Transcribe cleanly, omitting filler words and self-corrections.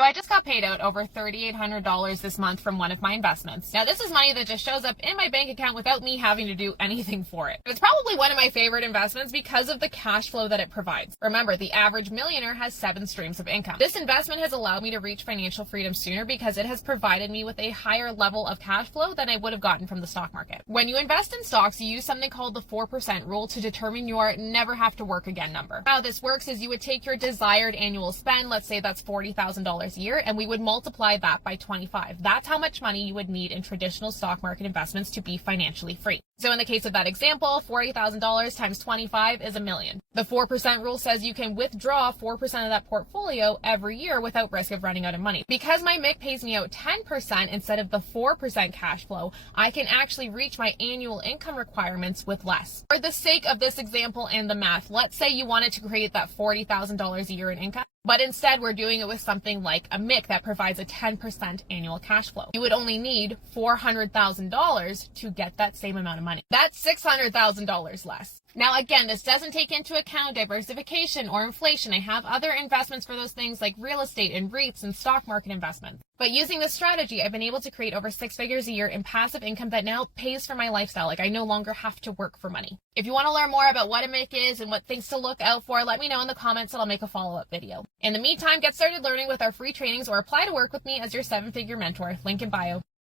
So I just got paid out over $3,800 this month from one of my investments. Now this is money that just shows up in my bank account without me having to do anything for it. It's probably one of my favorite investments because of the cash flow that it provides. Remember, the average millionaire has 7 streams of income. This investment has allowed me to reach financial freedom sooner because it has provided me with a higher level of cash flow than I would have gotten from the stock market. When you invest in stocks, you use something called the 4% rule to determine your never have to work again number. How this works is you would take your desired annual spend, let's say that's $40,000 a year, and we would multiply that by 25. That's how much money you would need in traditional stock market investments to be financially free. So in the case of that example, $40,000 times 25 is $1 million. The 4% rule says you can withdraw 4% of that portfolio every year without risk of running out of money. Because my MIC pays me out 10% instead of the 4% cash flow, I can actually reach my annual income requirements with less. For the sake of this example and the math, let's say you wanted to create that $40,000 a year in income, but instead we're doing it with something like a MIC that provides a 10% annual cash flow. You would only need $400,000 to get that same amount of money. That's $600,000 less. Now again, this doesn't take into account diversification or inflation. I have other investments for those things like real estate and REITs and stock market investments. But using this strategy, I've been able to create over 6 figures a year in passive income that now pays for my lifestyle. Like I no longer have to work for money. If you want to learn more about what a MIC is and what things to look out for, let me know in the comments and I'll make a follow-up video. In the meantime, get started learning with our free trainings or apply to work with me as your 7-figure mentor. Link in bio.